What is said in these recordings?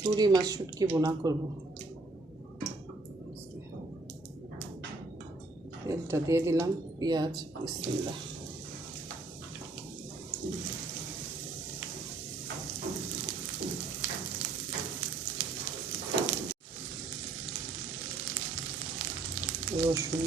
ছুরি মাছ শুটকি বোনা করব। তেলটা দিয়ে দিলাম, পেঁয়াজ, বিসমিল্লাহ। রসুন,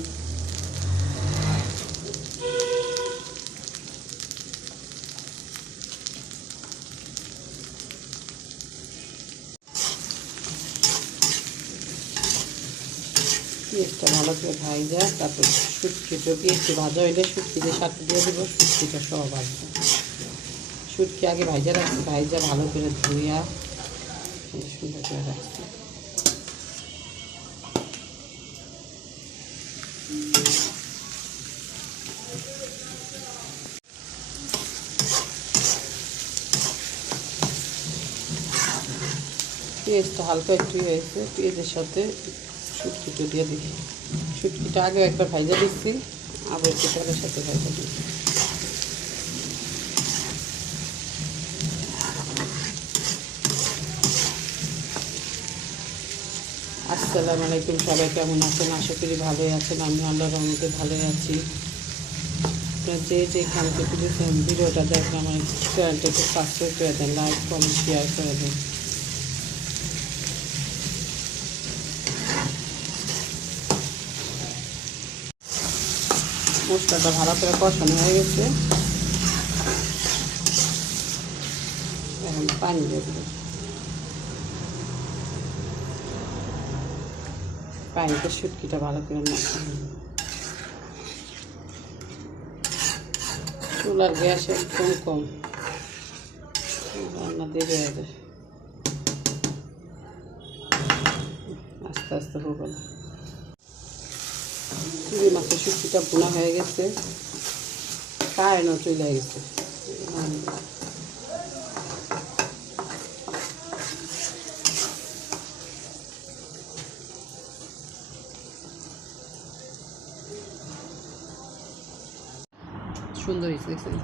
পেঁয়াজটা ভালো করে ভাজা, তারপর শুটকিটা দিয়ে একটু ভাজা হইলে শুটকিতে সাথে দিয়ে দেবো, শুটকিটা সহ ভাজবো। শুটকি আগে ভাজা রাখছি, ভাজা ভালো করে ধুইয়া সুন্দর করে রাখছি। পেঁয়াজটা হালকা একটু হয়েছে, পেঁয়াজের সাথে শুটকিটা দিয়ে দিই। শুটকিটা আগে একবার ভাজা দিচ্ছি, আবার একটু তেলের সাথে ভাজা দিই। আসসালামু আলাইকুম, সবাই কেমন আছেন? আশা করি ভালোই আছেন। আমি আল্লাহর রহমতে ভালোই আছি। আপনারা যে যেখান থেকে ভিডিওটা দেখেন আমার চ্যানেলটাকে সাবস্ক্রাইব করে দেন, লাইক কমেন্ট শেয়ার করে দেন। মশলাটা ভালো করে কষানো হয়ে গেছে, এখন পানি দিয়ে দেবো। পানিতে শুটকিটা ভালো করে মাখানো। চুলার গ্যাস একদম কম, রান্না দেরি হয়ে যায়, আস্তে আস্তে হবে না। চিংড়ি মাছের শুটকিটা বোনা হয়ে গেছে, কারেন্টও চলে গেছে। সুন্দর হয়েছে, দেখছেন?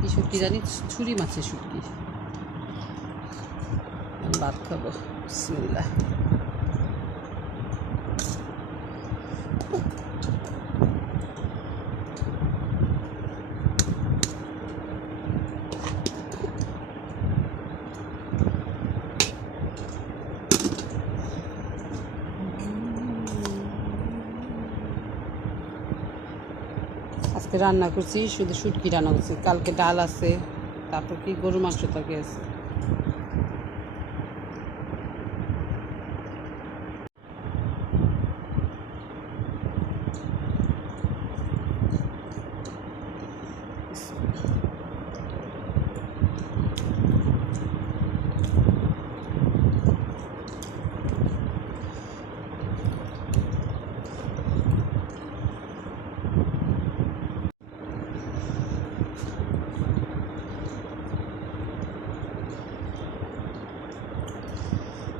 কি শুটকি জানি, ছুরি মাছের শুটকি। ভাত খাবো, বিসমিল্লাহ। আজকে রান্না করছি শুধু শুটকি রান্না করছি, কালকে ডাল আছে, তারপর কি গরু মাংস তরকারি আছে।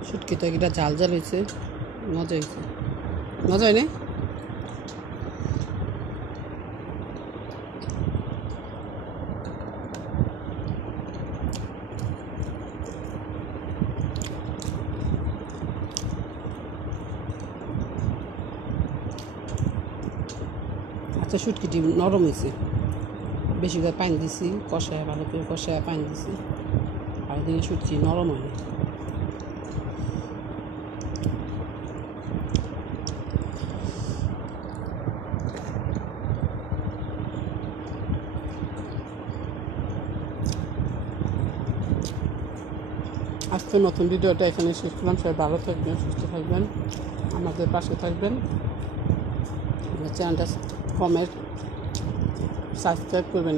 শুটকি তরকারিটা ঝাল ঝাল হয়েছে, মজা হয়েছে। মজা হয় না? আচ্ছা, শুটকিটি নরম হয়েছে, বেশি করে পানি দিছি, কষায় ভালো করে কষায় পানি দিছি, আর দিকে শুটকি নরম হয়। আজকে নতুন ভিডিওটা এখানে শেষ করলাম। সবাই ভালো থাকবেন, সুস্থ থাকবেন, আমাদের পাশে থাকবেন। চ্যানেলটা কমেন্ট সাবস্ক্রাইব করবেন।